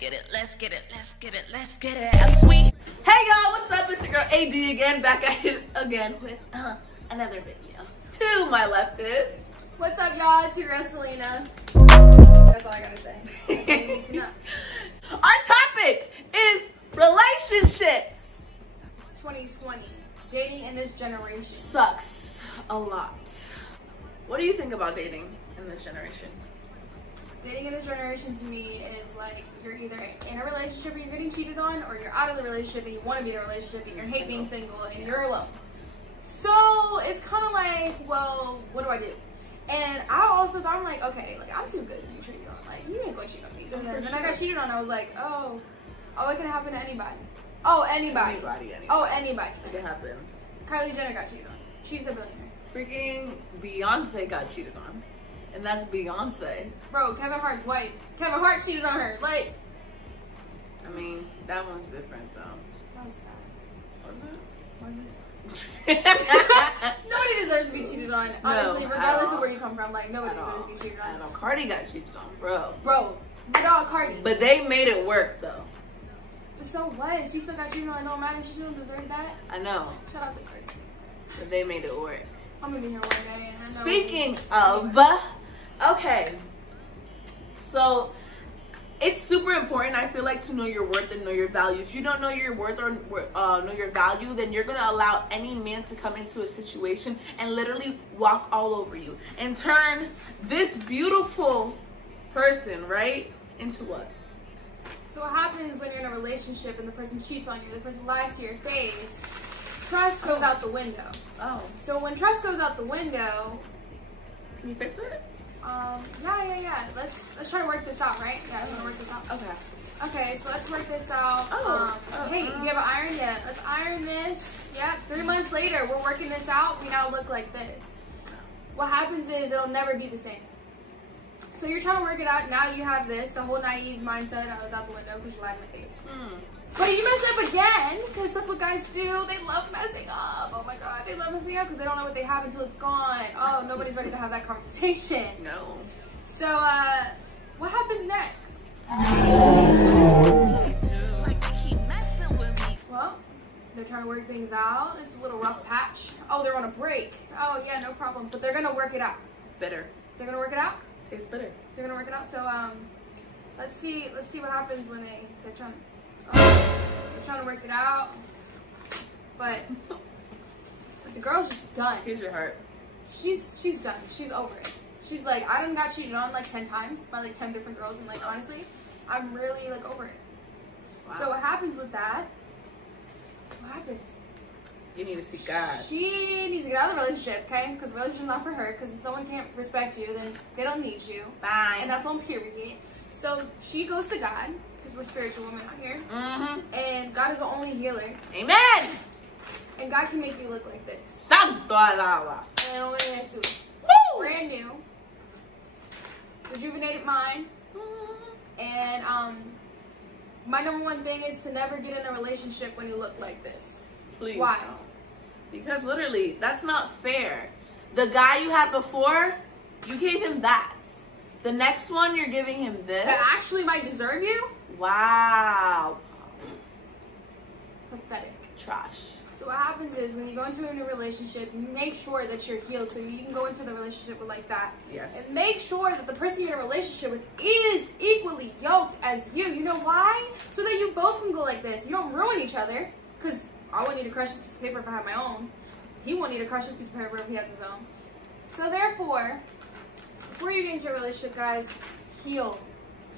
get it, let's get it, let's get it, let's get it. I'm sweet. Hey y'all, what's up? It's your girl AD again, back at it again with another video. To my left is... What's up y'all, it's your girl Selena. That's all I gotta say. That's all you need to know. Our topic is relationships. It's 2020. Dating in this generation. Sucks a lot. What do you think about dating in this generation? Dating in this generation to me is like you're either in a relationship and you're getting cheated on, or you're out of the relationship and you want to be in a relationship and you hate being single and you're alone. So it's kind of like, well, what do I do? And I also thought, I'm like, okay, like I'm too good to be cheated on. Like you ain't gonna cheat on me. And then I got cheated on. I was like, oh, it can happen to anybody. Oh, anybody. Oh, anybody. It can happen. Kylie Jenner got cheated on. She's a billionaire. Freaking Beyonce got cheated on. And that's Beyonce. Bro, Kevin Hart's wife. Kevin Hart cheated on her. Like, I mean, that one's different though. that was sad. Was it? Nobody deserves to be cheated on, honestly, regardless of where you come from. Like, nobody deserves to be cheated on. I know. Cardi got cheated on, bro. Bro, my dog Cardi. But they made it work though. But so what? She still got cheated on. It don't matter. She don't deserve that. I know. Shout out to Cardi. But they made it work. I'm gonna be here one day. And I know. Speaking of, okay, so it's super important, I feel like, to know your worth and know your value. If you don't know your worth or know your value, then you're gonna allow any man to come into a situation and literally walk all over you and turn this beautiful person, right, into what? So what happens when you're in a relationship and the person cheats on you, the person lies to your face, trust goes out the window. Oh. So when trust goes out the window, Can you fix it? Yeah. Let's try to work this out, right? Yeah, we're gonna work this out. Okay. Okay, so let's work this out. Hey, you have an iron? Yeah, let's iron this. Yeah, 3 months later, we're working this out. We now look like this. What happens is it'll never be the same. So you're trying to work it out. Now you have this. The whole naive mindset was out the window because you lied in my face. But you mess up again, because that's what guys do. They love messing up. Oh my God, they love messing up because they don't know what they have until it's gone. Oh, nobody's ready to have that conversation. No. So, what happens next? Well, they're trying to work things out. It's a little rough patch. Oh, they're on a break. Oh yeah, no problem. But they're gonna work it out. Bitter. They're gonna work it out? Tastes bitter. They're gonna work it out. So, let's see what happens when they're trying to work it out. But the girl's just done. Here's your heart. She's done. She's over it. She's like, I done got cheated on like 10 times by like 10 different girls, and like honestly, I'm really like over it. Wow. So what happens with that? What happens? You need to seek God. She needs to get out of the relationship, okay? Because the relationship's not for her. Because if someone can't respect you, then they don't need you. Bye. And that's on period. So she goes to God, because we're spiritual women out here. And God is the only healer. Amen. And God can make you look like this. Santo alaba. And Jesus. Woo! Brand new. Rejuvenated mind. And my #1 thing is to never get in a relationship when you look like this. Please. Why? Because literally, that's not fair. The guy you had before, you gave him that. The next one, you're giving him this. That actually might deserve you? Wow. Pathetic. Trash. So what happens is when you go into a new relationship, make sure that you're healed so you can go into the relationship with like that. Yes. And make sure that the person you're in a relationship with is equally yoked as you. You know why? So that you both can go like this. You don't ruin each other. Because I wouldn't need to crush this piece of paper if I had my own. He won't need to crush this piece of paper if he has his own. So therefore, before you get into a relationship, guys, heal.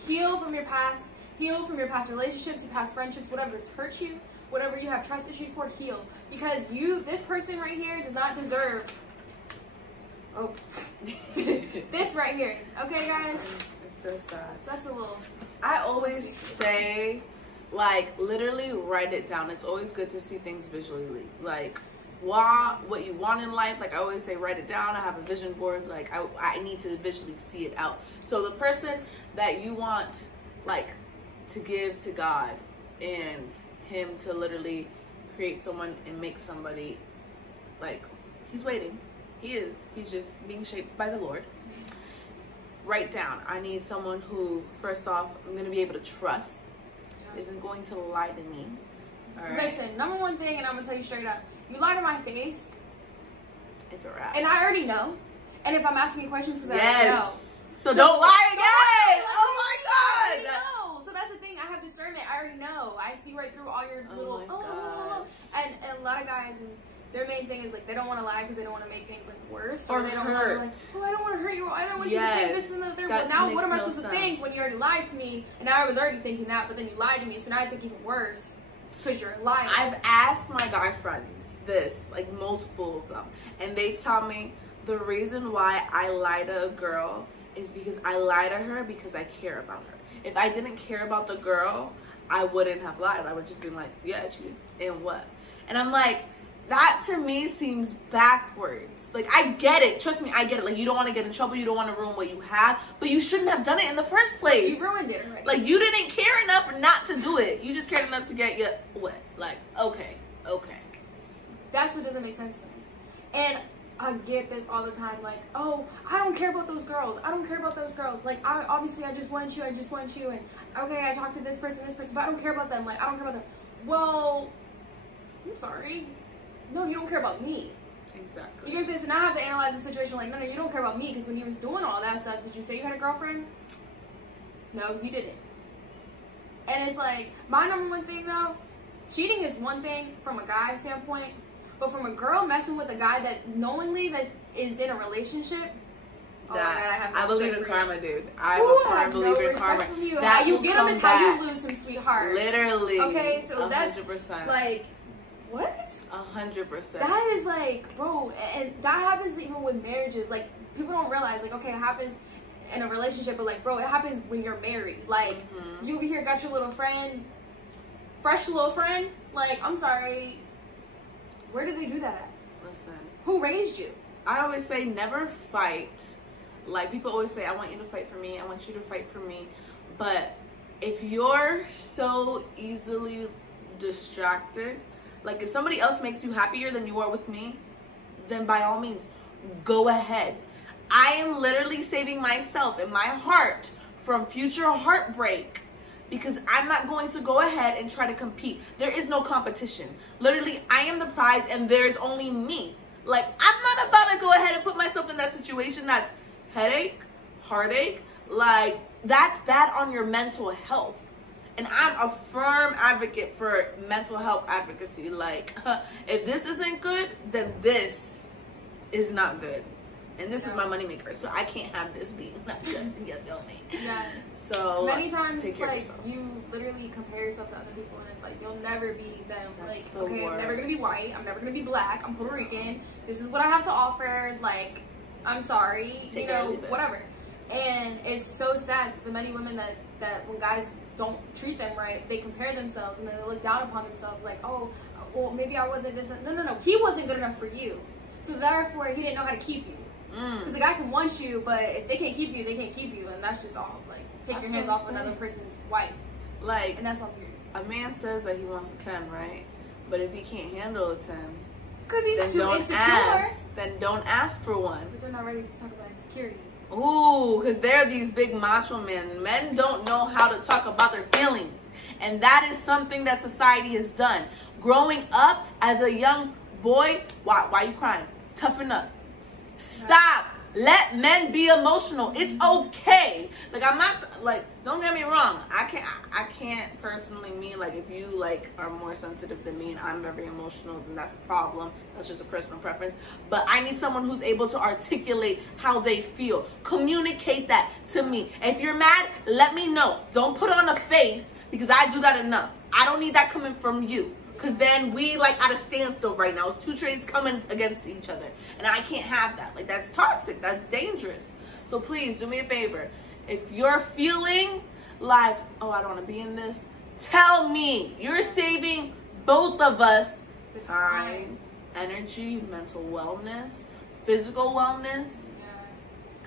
Heal from your past. Heal from your past relationships, your past friendships, whatever has hurt you. Whatever you have trust issues for, heal. Because this person right here does not deserve, this right here. Okay, guys? It's so sad. So that's a little. I always say, like, literally write it down. It's always good to see things visually. Like, what you want in life. Like, I always say, write it down. I have a vision board. Like, I need to visually see it out. So the person that you want, like, to give to God and him to literally create someone and make somebody, like, he's waiting. He's just being shaped by the Lord. Write down, I need someone who, first off, I'm going to be able to trust isn't going to lie to me. All right? Listen, number one thing, and I'm gonna tell you straight up, you lie to my face, It's a wrap. and I already know. And if I'm asking you questions, because I already know. So don't lie again. Oh I already my god. know. So that's the thing. I have discernment. I already know. I see right through all your little. my gosh. And a lot of guys is their main thing is like they don't want to lie because they don't want to make things like worse, Or they don't hurt. want to like, oh, I don't want to hurt you. I don't want you to think this and the third. That But now what am I makes no supposed to sense. think when you already lied to me? And now I was already thinking that, but then you lied to me, so now I think even worse because you're a liar. I've asked my guy friends this, like multiple of them, and they tell me the reason why I lie to a girl is because I lie to her because I care about her. If I didn't care about the girl, I wouldn't have lied. I would just be like, yeah, you and what? And I'm like, that to me seems backwards. Like, I get it. Trust me, I get it. Like, you don't want to get in trouble. You don't want to ruin what you have. But you shouldn't have done it in the first place. You ruined it already. Like, you didn't care enough not to do it. You just cared enough to get your what? Like, okay. That's what doesn't make sense to me. And I get this all the time, like, oh, I don't care about those girls. I don't care about those girls. Like, I just want you. And okay, I talked to this person, but I don't care about them. Like, I don't care about them. Well, I'm sorry. No, you don't care about me. Exactly. You know what I'm saying? So now I have to analyze the situation like, no, you don't care about me because when you was doing all that stuff, did you say you had a girlfriend? No, you didn't. And it's like, my number one thing though, cheating is one thing from a guy standpoint, but from a girl messing with a guy that knowingly that is in a relationship, oh my God, I have no I believe in respect for karma, you. dude. I'm a firm believer in karma. How you get them is how back. you lose some sweethearts. Literally. Okay, so 100%. that's like, what? 100%. That is like, bro, and that happens even with marriages. Like, people don't realize, like, okay, it happens in a relationship, but like, bro, it happens when you're married. Like, you over here got your little friend, fresh little friend. Like, I'm sorry, where did they do that at? Listen, Who raised you? I always say never fight. Like, people always say, I want you to fight for me. I want you to fight for me. But if you're so easily distracted, like if somebody else makes you happier than you are with me, then by all means, go ahead. I am literally saving myself and my heart from future heartbreak because I'm not going to go ahead and try to compete. There is no competition. Literally, I am the prize and there's only me. Like, I'm not about to go ahead and put myself in that situation that's headache, heartache. Like, that's bad on your mental health. And I'm a firm advocate for mental health advocacy. Like, if this isn't good, then this is not good. And this is my moneymaker. So I can't have this being not good. You feel me? Yeah. So many times, take care of like, yourself. you literally compare yourself to other people, and it's like, you'll never be them. That's like, the okay, I'm never gonna be worst. white. I'm never gonna be black. I'm Puerto Rican. This is what I have to offer. Like, I'm sorry. Take you it or know, leave it. whatever. And it's so sad, the many women that when guys don't treat them right, they compare themselves and then they look down upon themselves like, oh, well, maybe I wasn't this. No. He wasn't good enough for you. So therefore, he didn't know how to keep you. Because the guy can want you, but if they can't keep you, they can't keep you. And that's just all. Like, take That's your hands what I'm off another saying. person's wife. Like, And that's all weird. a man says that he wants a 10, right? But if he can't handle a 10, Because then he's too don't insecure. ask. Then don't ask for one. But they're not ready to talk about insecurity. Ooh, because they're these big macho men. Men don't know how to talk about their feelings. And that is something that society has done. Growing up as a young boy, why you crying? Toughen up. Stop. Let men be emotional. It's okay. Like, I'm not, like, don't get me wrong. I can't personally mean, like, if you, like, are more sensitive than me and I'm very emotional, then that's a problem. That's just a personal preference. But I need someone who's able to articulate how they feel. Communicate that to me. If you're mad, let me know. Don't put on a face because I do that enough. I don't need that coming from you. Because then we, like, at a standstill right now. It's two trains coming against each other. And I can't have that. Like, that's toxic. That's dangerous. So please, do me a favor. If you're feeling like, oh, I don't want to be in this, tell me. You're saving both of us time, energy, mental wellness, physical wellness. Yeah.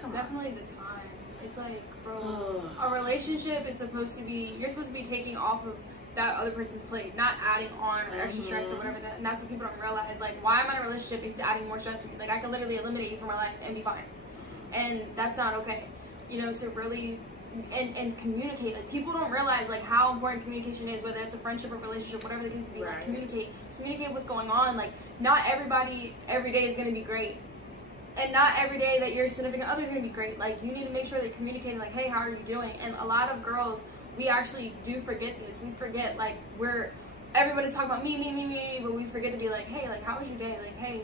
Come on. Definitely the time. It's like, bro, a relationship is supposed to be, you're supposed to be taking off of that other person's plate, not adding on extra stress or whatever. And that's what people don't realize. Like, why am I in a relationship? It's adding more stress for me. Like, I could literally eliminate you from my life and be fine. And that's not okay. You know, to really and communicate. Like, people don't realize like how important communication is, whether it's a friendship or relationship, whatever the case may be. Right. Like, communicate what's going on. Like, not everybody every day is going to be great, and not every day that your significant other is going to be great. Like, you need to make sure that you're communicating, like, hey, how are you doing? And a lot of girls, we actually do forget this. We forget, like, everybody's talking about me, but we forget to be like, hey, like, how was your day? Like, hey,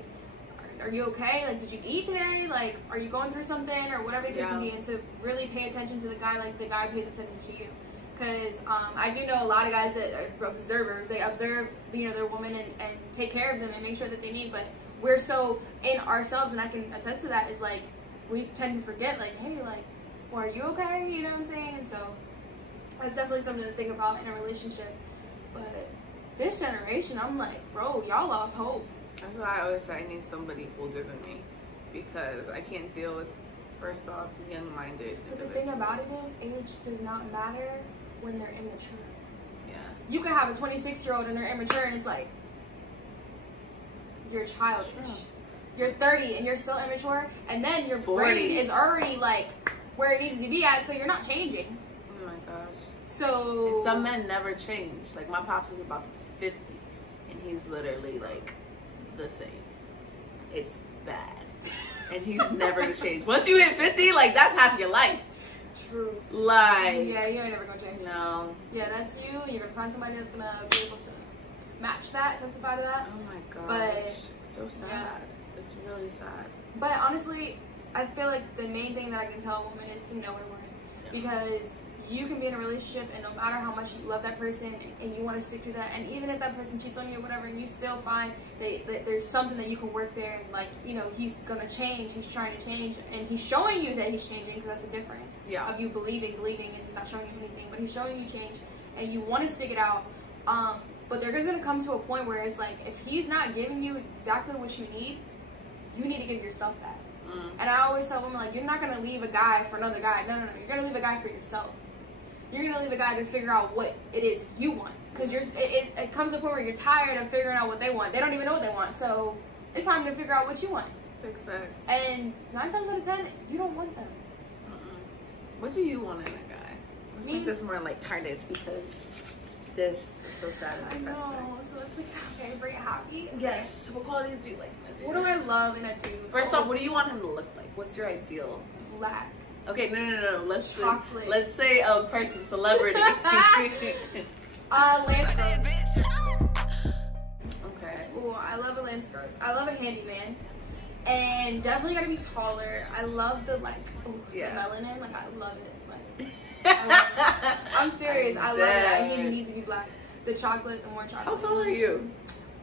are you okay? Like, did you eat today? Like, are you going through something? Or whatever the case may be. And to really pay attention to the guy, like the guy pays attention to you. Because I do know a lot of guys that are observers. They observe, you know, their woman and take care of them and make sure that they need. But we're so in ourselves, and I can attest to that, is like, we tend to forget, like, hey, like, well, are you okay? You know what I'm saying? And so that's definitely something to think about in a relationship. But this generation, I'm like, bro, y'all lost hope. That's why I always say I need somebody older than me, because I can't deal with, first off, young-minded. But the thing about it is, age does not matter when they're immature. Yeah. You can have a 26-year-old and they're immature, and it's like, you're childish. Sure. You're 30 and you're still immature, and then your 40. brain is already like where it needs to be at, so you're not changing. Oh my gosh. So And some men never change. Like, my pops is about to be 50, and he's literally like the same. It's bad. And he's never gonna change. Once you hit 50, like, that's half your life. True. Like, Yeah, you ain't never gonna change. no. Yeah, that's you. You're gonna find somebody that's gonna be able to match that, testify to that. Oh my gosh. But, so sad. yeah. It's really sad. But honestly, I feel like the main thing that I can tell a woman is to know her worth. Yes. Because you can be in a relationship, and no matter how much you love that person and you want to stick to that, and even if that person cheats on you or whatever, and you still find that there's something that you can work there, and, like, you know, he's gonna change, he's trying to change, and he's showing you that he's changing, because that's the difference. Yeah. Of you believing, and he's not showing you anything, but he's showing you change, and you want to stick it out. But there's gonna come to a point where it's like, if he's not giving you exactly what you need to give yourself that. And I always tell women, like, you're not gonna leave a guy for another guy. No. You're gonna leave a guy for yourself. You're gonna leave a guy to figure out what it is you want. Because it comes to a point where you're tired of figuring out what they want. They don't even know what they want. So it's time to figure out what you want. Big facts. And 9 times out of 10, you don't want them. What do you want in a guy? Let's Me? make this more lighthearted, because this is so sad I and depressing. know. So it's like, okay, bring it happy. Yes. What qualities do you like in a dude? What do I love in a dude? First off, what do you want him to look like? What's your ideal? Black. Okay, no. Let's Chocolate. say a person, celebrity. Lance Gross. Okay. Ooh, I love a Lance Gross. I love a handyman. And definitely gotta be taller. I love the, like, Yeah. the melanin. Like, I love it. Like, I love it. I'm serious. I love that. He needs to be black. The chocolate, the more chocolate. How tall are you?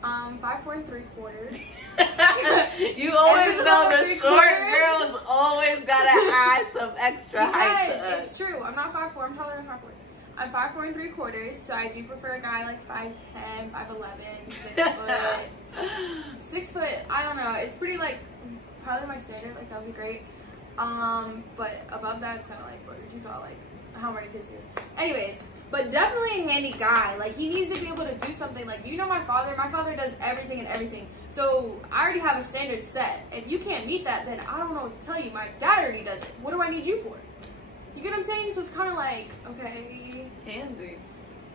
5'4" 3/4. You always Every know little the short 3/4. girls always gotta add some extra height to Because us. it's true. I'm not 5'4". I'm taller than 5'4". I'm 5'4" 3/4", so I do prefer a guy like 5'10", 5'11", 6 foot. 6 foot, I don't know. It's pretty, like, probably my standard. Like, that would be great. But above that, it's kind of like, bro, you're too tall. Like, how many kids do? Anyways, but definitely a handy guy. Like, he needs to be able to do something. Like, do you know my father? My father does everything and everything. So I already have a standard set. If you can't meet that, then I don't know what to tell you. My dad already does it. What do I need you for? You get what I'm saying? So it's kind of like, okay. Handy.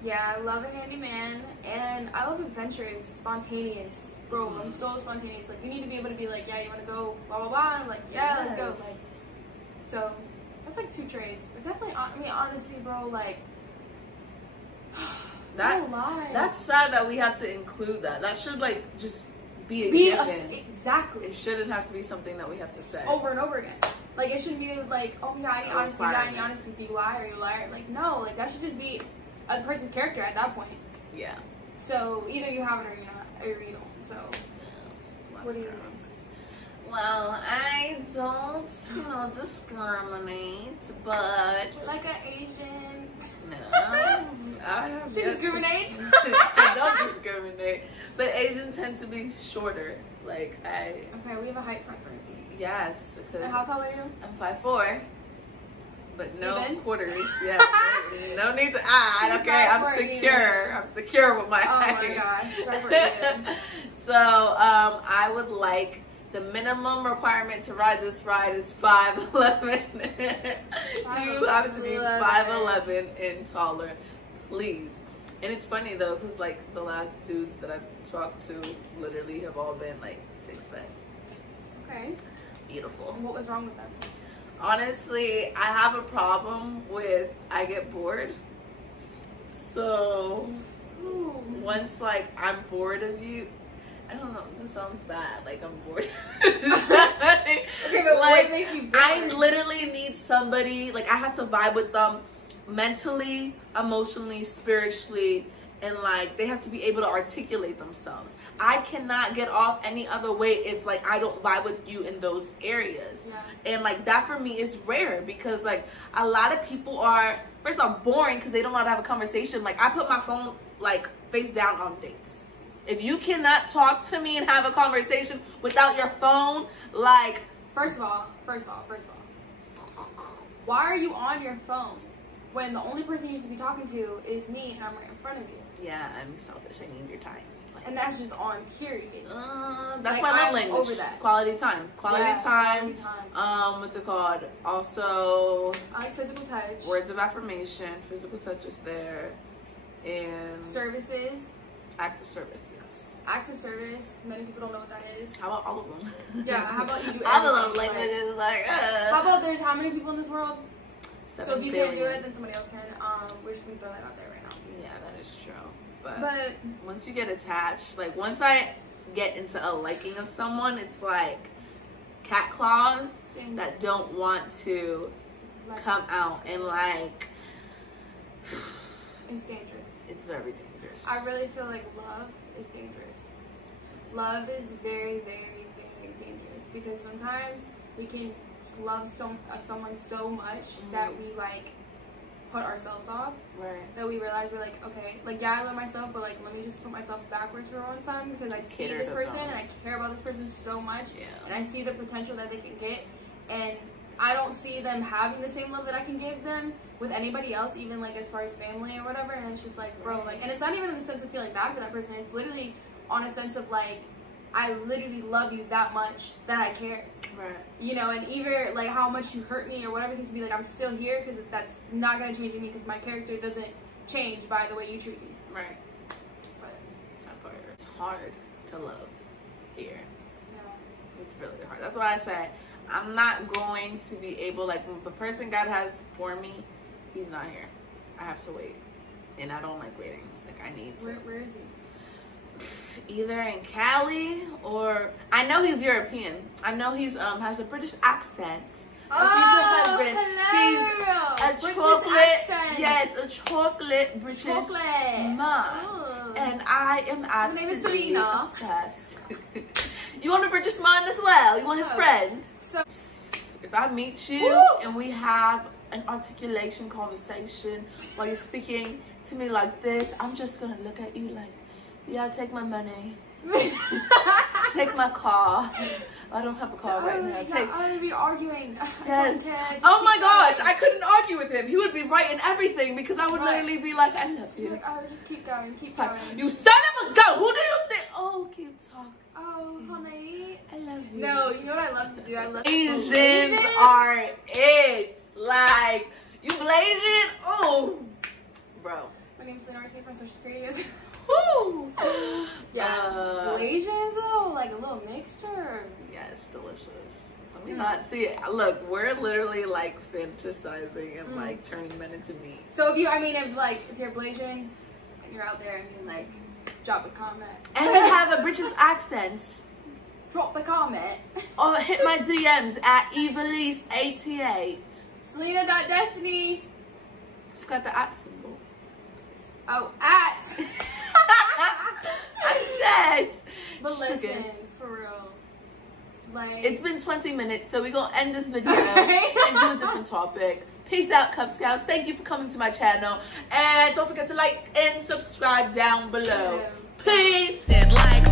Yeah, I love a handy man, and I love adventurous, spontaneous. Bro, I'm so spontaneous. Like, you need to be able to be like, yeah, you want to go, blah, blah, blah. And I'm like, yeah, let's go. Yes. Like, so that's like 2 traits. But definitely, I mean, honestly, bro, like, That- no lie. That's sad that we have to include that. That should, like, just be a given. Exactly. It shouldn't have to be something that we have to say. Over and over again. Like, it shouldn't be like, oh yeah, I need honesty, I need honesty. Do you lie? Are you a liar? Like, no, like, that should just be a person's character at that point. Yeah. So either you have it or you're not, or you don't. So what do you think? Well, I don't, discriminate, but Like an Asian. no, I have She yet to- discriminates? I don't discriminate, but Asians tend to be shorter. Like Okay, we have a height preference. yes, And because how tall are you? I'm 5'4", but no Even? quarters. Yeah, no need to add. Okay, I'm 5'4" secure. I'm secure with my Oh height. my gosh, 5'4" even. So I would like the minimum requirement to ride this ride is 5'11". You have to be 5'11" and taller, please. And it's funny though, because like the last dudes that I've talked to literally have all been like 6 foot. Okay. Beautiful. And what was wrong with them? Honestly, I have a problem with I get bored. So once like I'm bored of you, I don't know, this sounds bad, like I'm bored. Okay, but like, what makes you bored? I literally need somebody, like I have to vibe with them mentally, emotionally, spiritually, and like they have to be able to articulate themselves. I cannot get off any other way if like I don't vibe with you in those areas. Yeah. And like that for me is rare, because like a lot of people are, first off, boring because they don't know how to have a conversation. Like I put my phone like face down on dates. If you cannot talk to me and have a conversation without your phone, like... First of all, why are you on your phone when the only person you should be talking to is me and I'm right in front of you? Yeah, I'm selfish. I need your time. Like, And that's just on, period. That's Like, my love I'm language. over that. Quality time. Quality time. Quality time. What's it called? Also, I like physical touch. words of affirmation. Physical touch is there. And... Services. acts of service, yes. Acts of service. Many people don't know what that is. How about all of them? Yeah, how about you do all of everything? them languages, like... How about there's how many people in this world? 7 So if you billion. can't do it, then somebody else can. We're just gonna throw that out there right now. Yeah, that is true. But once you get attached, like once I get into a liking of someone, it's like cat claws that don't want to come out, and like it's dangerous. it's very dangerous. I really feel like love is dangerous. Love is very, very, very dangerous, because sometimes we can love someone so much that we like put ourselves off. Right. That we realize we're like, okay, like yeah, I love myself, but like let me just put myself backwards for one time, because I see this person and I care about this person so much, and I see the potential that they can get, and I don't see them having the same love that I can give them with anybody else, even like as far as family or whatever. And it's just like, bro, like, and it's not even in the sense of feeling bad for that person. It's literally on a sense of like, I literally love you that much that I care. Right. You know, and either like how much you hurt me or whatever it is, to be like, I'm still here, because that's not gonna change me, because my character doesn't change by the way you treat me. Right. But That part. It's hard to love here. yeah. It's really hard. That's why I say I'm not going to be able, like, the person God has for me, he's not here. I have to wait. And I don't like waiting. Like, I need to. Where is he? Either in Cali, or I know he's European. I know he's has a British accent. Oh, He's a British chocolate, accent. yes, a chocolate British man. Oh. And I am His name is absolutely Selena. obsessed. You want a British man as well? You want his friend? So If I meet you Woo! and we have an articulation conversation while you're speaking to me like this, I'm just gonna look at you like, yeah, take my money, take my car. I don't have a car right now. I'm gonna be arguing. Yes. Okay, Oh my gosh, I couldn't argue with him. He would be right in everything, because I would literally be like, I love you. Like, oh, just keep going, keep Like, going. you son of a gun. Who do you think? Oh, cute talk. Oh, honey. I love you. No, you know what I love to do? I love Asians are it. Like, you blazing? Oh, bro. My name's Selena Ortiz. My social security is. Woo. Yeah. Blasians though, like a little mixture. Yes, delicious. Let me not see it. Look, we're literally like fantasizing and like turning men into meat. So if you, I mean, if you're Blasian and you're out there, I mean, like, drop a comment. And we have a British accent. Drop a comment. Or hit my DMs at Evilise88. Selena.Destiny. I forgot the at symbol. Oh, at. I said. But listen, Sugar. for real. Like, It's been 20 minutes, so we're going to end this video Okay. and do a different topic. Peace out, Cub Scouts. Thank you for coming to my channel. And don't forget to like and subscribe down below. Peace. Like